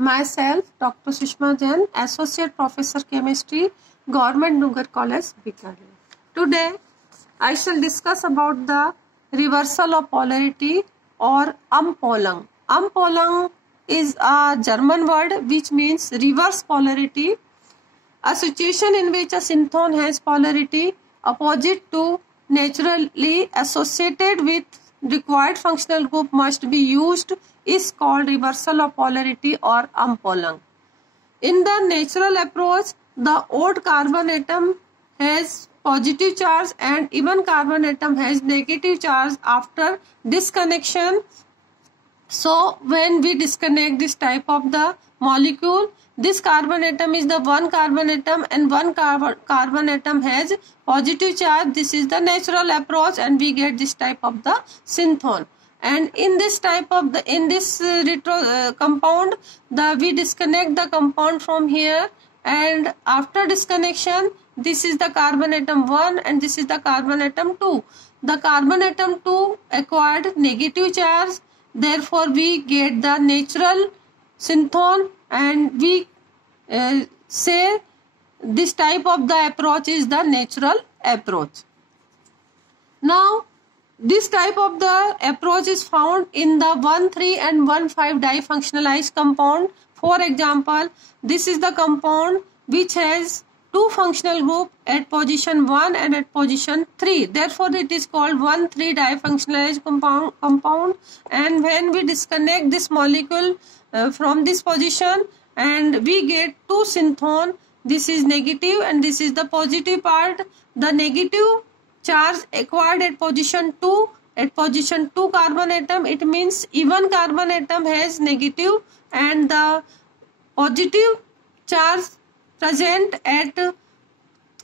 Myself, Dr. Sushma Jain, Associate Professor Chemistry, Government Nagar College, Bikaner. Today, I shall discuss about the reversal of polarity or Umpolang. Umpolang is a German word which means reverse polarity, a situation in which a synthon has polarity opposite to naturally associated with required functional group must be used is called reversal of polarity or Umpolang. In the natural approach, the odd carbon atom has positive charge and even carbon atom has negative charge after disconnection. So when we disconnect this type of the molecule, this carbon atom is the one carbon atom and one carbon atom has positive charge. This is the natural approach and we get this type of the synthon. And in this type of the compound, we disconnect the compound from here, and after disconnection, this is the carbon atom 1 and this is the carbon atom 2. The carbon atom 2 acquired negative charge, therefore we get the natural synthon, and we say this type of the approach is the natural approach. Now, this type of the approach is found in the 1,3 and 1,5 difunctionalized compound. For example, this is the compound which has two functional group at position 1 and at position 3. Therefore, it is called 1,3 difunctionalized compound. And when we disconnect this molecule from this position, and we get two synthon, this is negative and this is the positive part. The negative charge acquired at position 2, at position 2 carbon atom, it means even carbon atom has negative, and the positive charge present at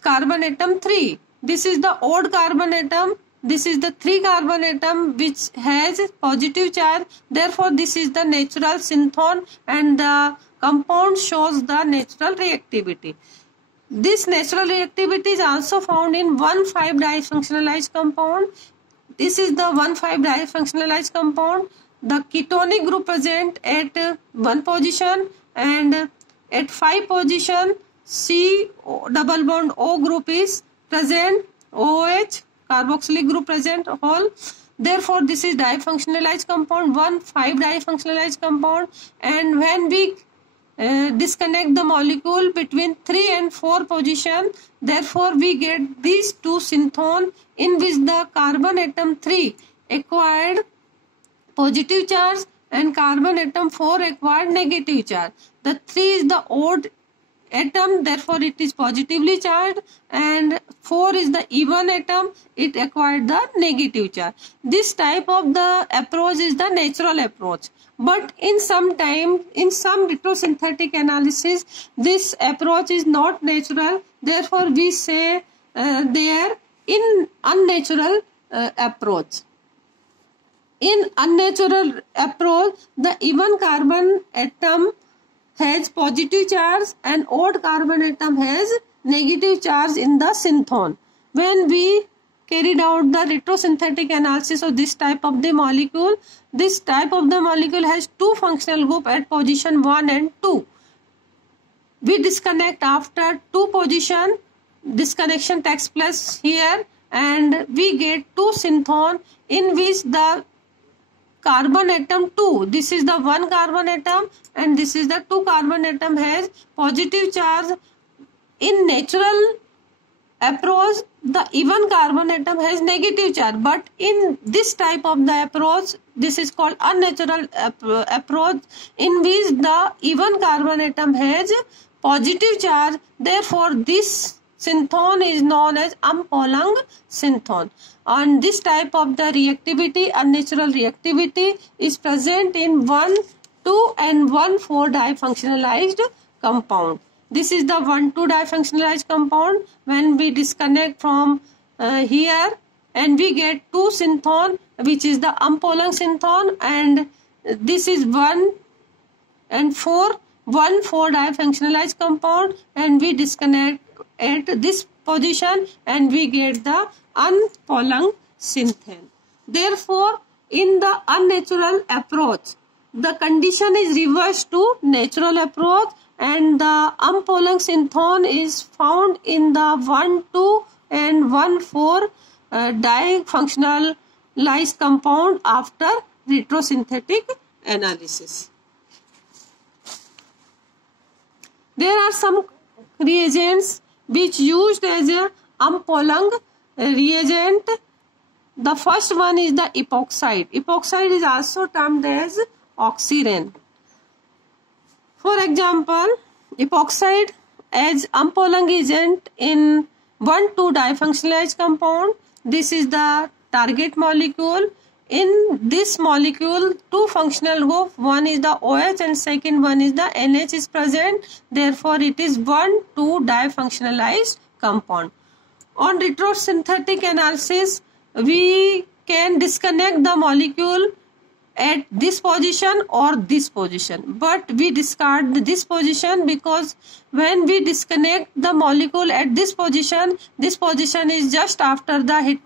carbon atom 3. This is the odd carbon atom, this is the 3 carbon atom which has positive charge, therefore this is the natural synthon and the compound shows the natural reactivity. This natural reactivity is also found in 1,5 difunctionalized compound. This is the 1,5 difunctionalized compound. The ketonic group present at 1 position, and at 5 position C double bond O group is present, OH carboxylic group present whole. Therefore, this is difunctionalized compound, 1,5 difunctionalized compound, and when we disconnect the molecule between 3 and 4 position, therefore we get these two synthon in which the carbon atom 3 acquired positive charge and carbon atom 4 acquired negative charge. The 3 is the odd atom, therefore it is positively charged, and 4 is the even atom, it acquired the negative charge. This type of the approach is the natural approach. But in some retrosynthetic analysis, this approach is not natural. Therefore, we say they are in unnatural approach. In unnatural approach, the even carbon atom has positive charge and odd carbon atom has negative charge in the synthon. When we carried out the retrosynthetic analysis of this type of the molecule, this type of the molecule has two functional group at position 1 and 2. We disconnect after 2 position, disconnection takes place here, and we get two synthon in which the carbon atom 2, this is the 1 carbon atom and this is the 2 carbon atom has positive charge. In natural approach, the even carbon atom has negative charge, but in this type of the approach, this is called unnatural approach, in which the even carbon atom has positive charge. Therefore, this synthon is known as Umpolang synthon. And this type of the reactivity, unnatural reactivity, is present in 1,2 and 1,4 difunctionalized compound. This is the 1,2 difunctionalized compound. When we disconnect from here, and we get two synthon, which is the Umpolang synthon, and this is 1 and 4, 1,4 difunctionalized compound, and we disconnect at this position and we get the Umpolang synthon. Therefore, in the unnatural approach, the condition is reversed to natural approach, and the Ampolang synthon is found in the 1,2 and 1,4 difunctionalized compound after retrosynthetic analysis. There are some reagents which used as a Ampolang reagent. The first one is the epoxide. Epoxide is also termed as oxyren. For example, epoxide as Ampolang agent in 1,2 difunctionalized compound. This is the target molecule. In this molecule, two functional group, one is the OH and second one is the NH is present. Therefore, it is 1,2 difunctionalized compound. On retrosynthetic analysis, we can disconnect the molecule at this position or this position, but we discard this position because when we disconnect the molecule at this position is just after the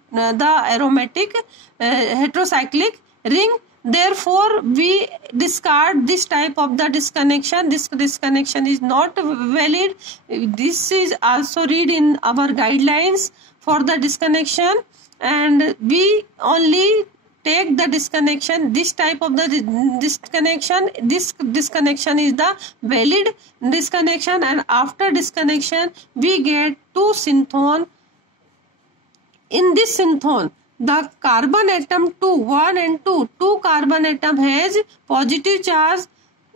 aromatic heterocyclic ring. Therefore, we discard this type of the disconnection. This disconnection is not valid. This is also read in our guidelines for the disconnection, and we only take the disconnection, this type of the disconnection. This disconnection is the valid disconnection, and after disconnection we get two synthon. In this synthon, the carbon atom 2, 1 and 2 carbon atom has positive charge.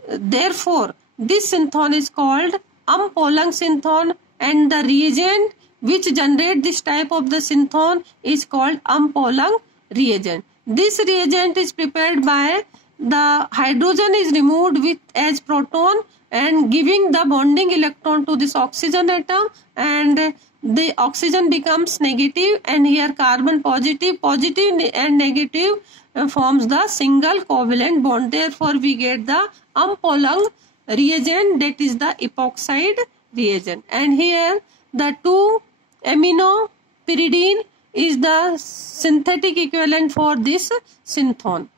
Therefore, this synthon is called Ampolang synthon, and the reagent which generate this type of the synthon is called Ampolang reagent. This reagent is prepared by the hydrogen is removed with as proton and giving the bonding electron to this oxygen atom, and the oxygen becomes negative, and here carbon positive and negative forms the single covalent bond. Therefore, we get the Ampolang reagent, that is the epoxide reagent. And here the 2-aminopyridine is the synthetic equivalent for this synthon.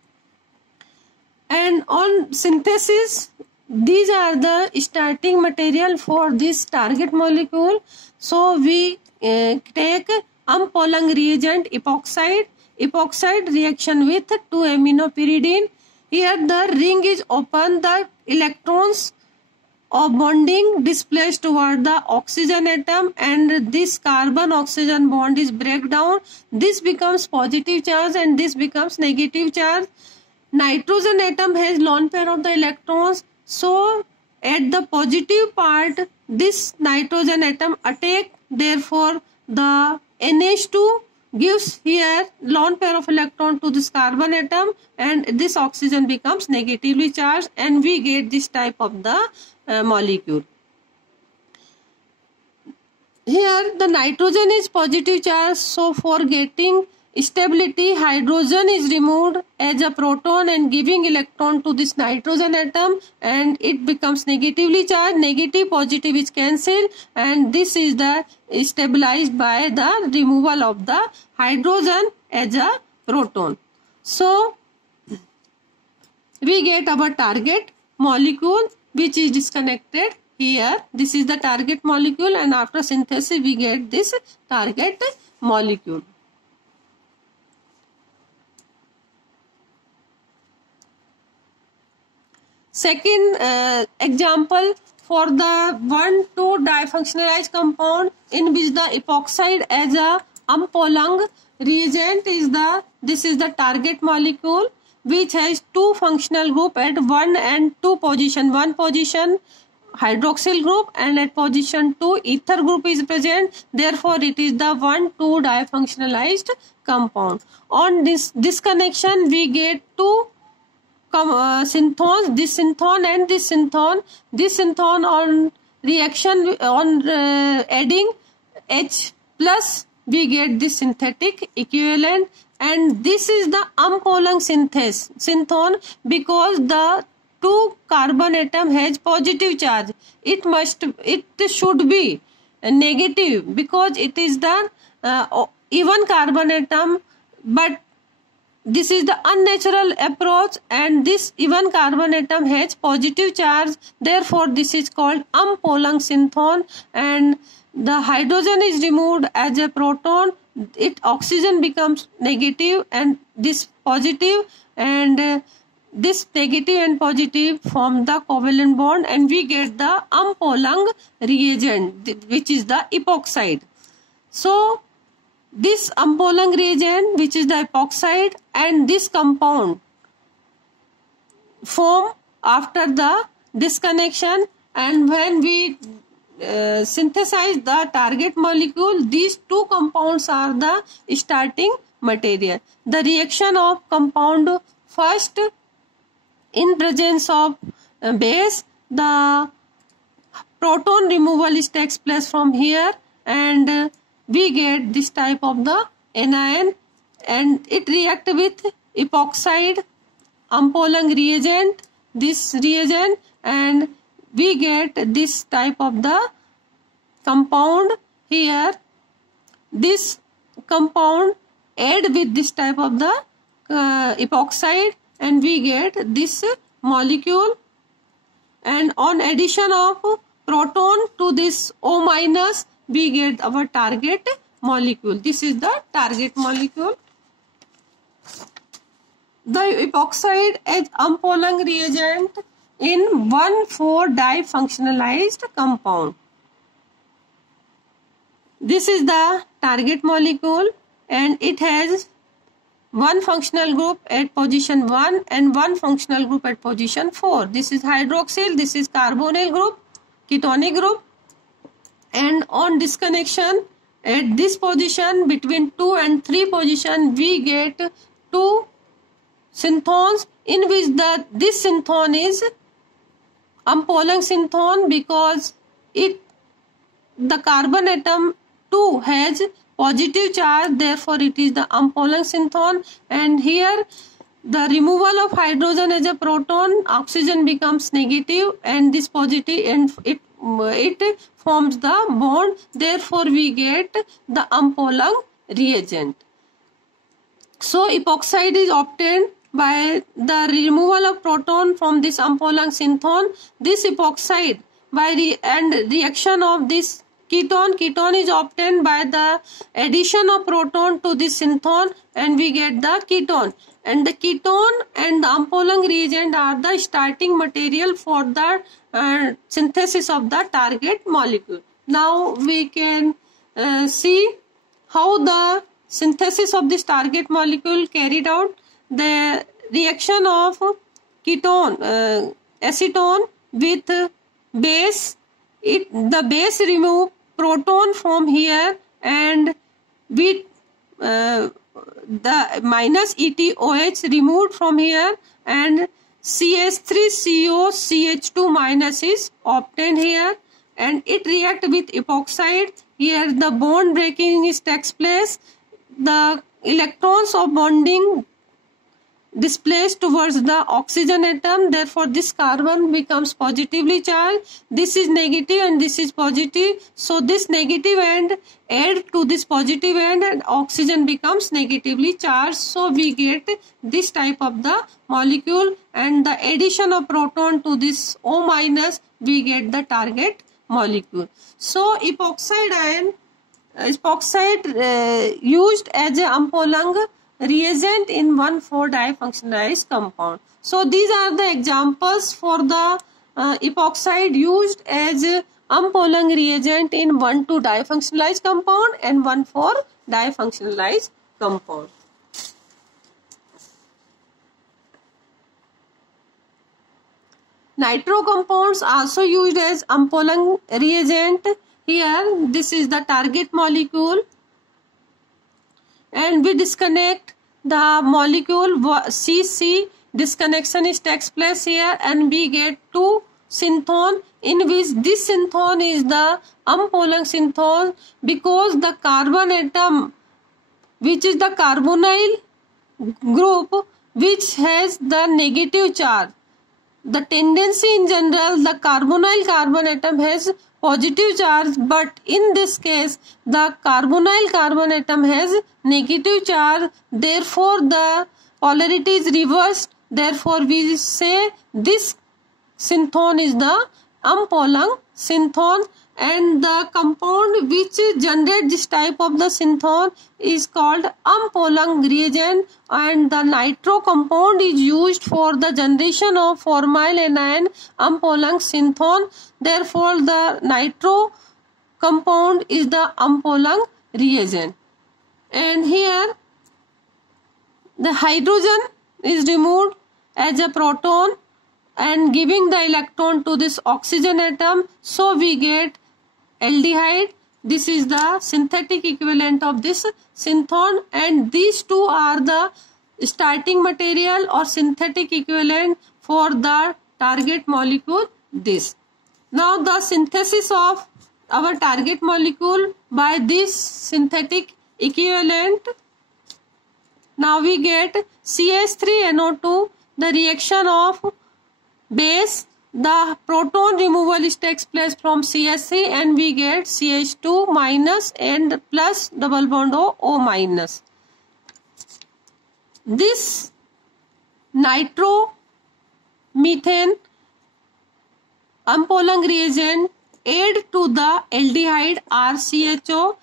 And on synthesis, these are the starting material for this target molecule. So we take Ampolang reagent epoxide reaction with 2-aminopyridine. Here the ring is open, the electrons of bonding displaced toward the oxygen atom, and this carbon oxygen bond is break down. This becomes positive charge and this becomes negative charge. Nitrogen atom has lone pair of the electrons, so at the positive part this nitrogen atom attack. Therefore, the NH2 gives here lone pair of electron to this carbon atom, and this oxygen becomes negatively charged, and we get this type of the molecule. Here the nitrogen is positive charge, so for getting stability, hydrogen is removed as a proton and giving electron to this nitrogen atom, and it becomes negatively charged. Negative positive is cancelled, and this is the stabilized by the removal of the hydrogen as a proton. So we get our target molecule which is disconnected here. This is the target molecule, and after synthesis we get this target molecule. Second example for the 1,2 difunctionalized compound in which the epoxide as a Ampolang reagent is this is the target molecule which has two functional group at 1 and 2 position. 1 position hydroxyl group and at position 2 ether group is present. Therefore, it is the 1,2 difunctionalized compound. On this connection, we get two synthons, this synthon and this synthon. This synthon on reaction on adding H plus we get this synthetic equivalent, and this is the Ampolang synthon because the two carbon atom has positive charge. It should be negative because it is the even carbon atom, but this is the unnatural approach, and this even carbon atom has positive charge, therefore this is called unpolung synthon. And the hydrogen is removed as a proton, it oxygen becomes negative and this positive, and this negative and positive form the covalent bond, and we get the unpolung reagent, which is the epoxide. So this unpolung reagent, which is the epoxide, and this compound form after the disconnection, and when we synthesize the target molecule, these two compounds are the starting material. The reaction of compound first, in presence of base, the proton removal takes place from here, and we get this type of the anion, and it react with epoxide unpolung reagent, this reagent, and we get this type of the compound here. This compound add with this type of the epoxide, and we get this molecule, and on addition of proton to this O minus, we get our target molecule. This is the target molecule. The epoxide is unpolung reagent in 1,4-difunctionalized compound. This is the target molecule, and it has one functional group at position 1 and one functional group at position 4. This is hydroxyl, this is carbonyl group, ketonic group, and on disconnection at this position between 2 and 3 position, we get 2 synthons, in which this synthon is unpolung synthon, because the carbon atom 2 has positive charge, therefore it is the unpolung synthon. And here the removal of hydrogen as a proton, oxygen becomes negative and this positive, and it forms the bond, therefore we get the unpolung reagent. So epoxide is obtained by the removal of proton from this unpolung synthon. This epoxide and reaction of this ketone is obtained by the addition of proton to this synthon, and we get the ketone. And the ketone and the unpolung reagent are the starting material for the synthesis of the target molecule. Now we can see how the synthesis of this target molecule carried out. The reaction of ketone, acetone with base, the base remove proton from here, and with the minus ETOH removed from here, and CH3COCH2 minus is obtained here, and it react with epoxide. Here the bond breaking takes place. The electrons of bonding displaced towards the oxygen atom, therefore this carbon becomes positively charged, this is negative and this is positive, so this negative end add to this positive end and oxygen becomes negatively charged, so we get this type of the molecule, and the addition of proton to this O minus, we get the target molecule. So epoxide used as a unpolung reagent in 1,4-difunctionalized compound. So these are the examples for the epoxide used as unpolung reagent in 1,2-difunctionalized compound and 1,4-difunctionalized compound. Nitro compounds also used as unpolung reagent. Here this is the target molecule, and we disconnect the molecule CC, disconnection takes place here, and we get 2 synthon, in which this synthon is the unpolung synthon, because the carbon atom, which is the carbonyl group, which has the negative charge. The tendency in general, the carbonyl carbon atom has positive charge, but in this case the carbonyl carbon atom has negative charge, therefore the polarity is reversed. Therefore, we say this synthon is the Ampolung synthon, and the compound which generates this type of the synthon is called Ampolung reagent, and the nitro compound is used for the generation of formyl anion Ampolung synthon. Therefore, the nitro compound is the Ampolung reagent. And here the hydrogen is removed as a proton and giving the electron to this oxygen atom, so we get aldehyde. This is the synthetic equivalent of this synthon, and these two are the starting material or synthetic equivalent for the target molecule this. Now the synthesis of our target molecule by this synthetic equivalent, now we get CH3NO2, the reaction of base, the proton removal takes place from CH3 and we get CH2 minus and plus double bond O minus. This nitromethane Ampolung reagent add to the aldehyde RCHO.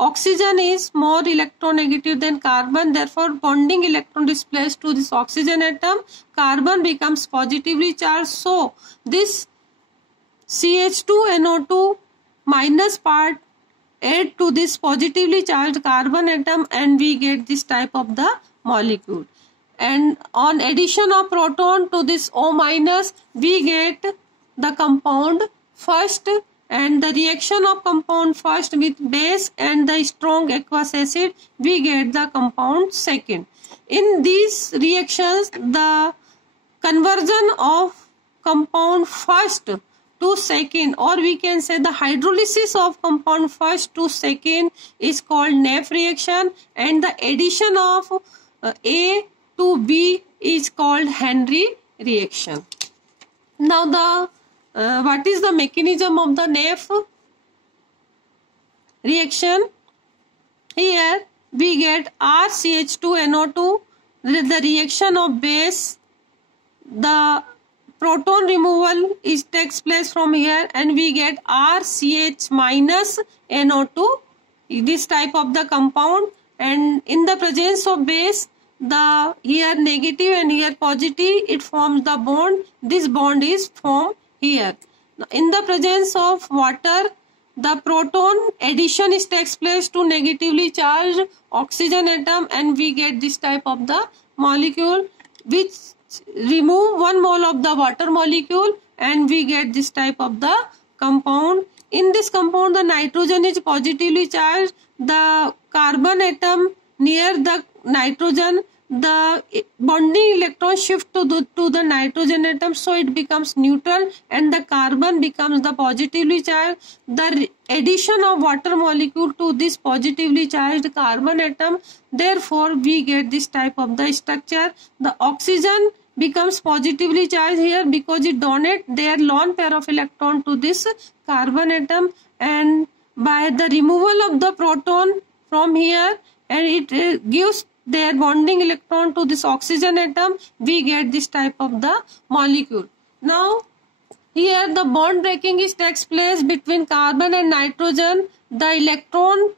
Oxygen is more electronegative than carbon, therefore bonding electron displaced to this oxygen atom. Carbon becomes positively charged, so this CH2NO2 minus part add to this positively charged carbon atom and we get this type of the molecule. And on addition of proton to this O minus, we get the compound first, and the reaction of compound first with base and the strong aqueous acid, we get the compound second. In these reactions, the conversion of compound first to second, or we can say the hydrolysis of compound first to second, is called Neff reaction, and the addition of A to B is called Henry reaction. Now the what is the mechanism of the Neff reaction? Here we get RCH2NO2, the reaction of base, the proton removal takes place from here and we get RCH minus NO2, this type of the compound, and in the presence of base, the here negative and here positive, it forms the bond. This bond is formed here. In the presence of water, the proton addition takes place to negatively charged oxygen atom and we get this type of the molecule, which remove 1 mole of the water molecule and we get this type of the compound. In this compound, the nitrogen is positively charged. The carbon atom near the nitrogen, the bonding electron shift to the nitrogen atom, so it becomes neutral and the carbon becomes the positively charged. The addition of water molecule to this positively charged carbon atom, therefore we get this type of the structure. The oxygen becomes positively charged here because it donates their lone pair of electron to this carbon atom, and by the removal of the proton from here and it gives their bonding electron to this oxygen atom, we get this type of the molecule. Now here the bond breaking takes place between carbon and nitrogen. The electron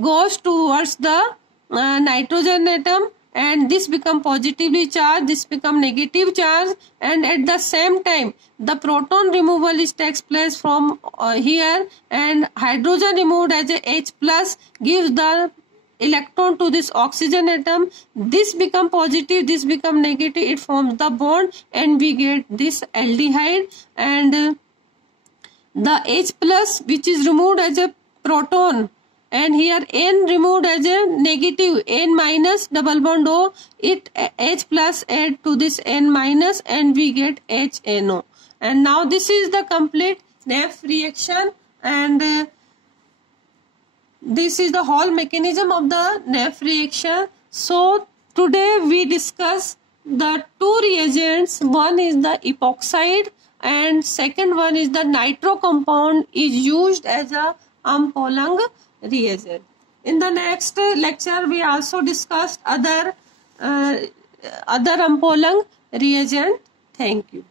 goes towards the nitrogen atom and this become positively charged, this become negative charge, and at the same time the proton removal takes place from here and hydrogen removed as a H plus gives the electron to this oxygen atom. This become positive, this become negative, it forms the bond and we get this aldehyde, and the H plus which is removed as a proton and here N removed as a negative, N minus double bond O, it H plus add to this N minus and we get HNO. And now this is the complete Neff reaction, and this is the whole mechanism of the Neff reaction. So today we discuss the two reagents. One is the epoxide and second one is the nitro compound is used as a Ampolung reagent. In the next lecture, we also discussed other Rampolang reagent. Thank you.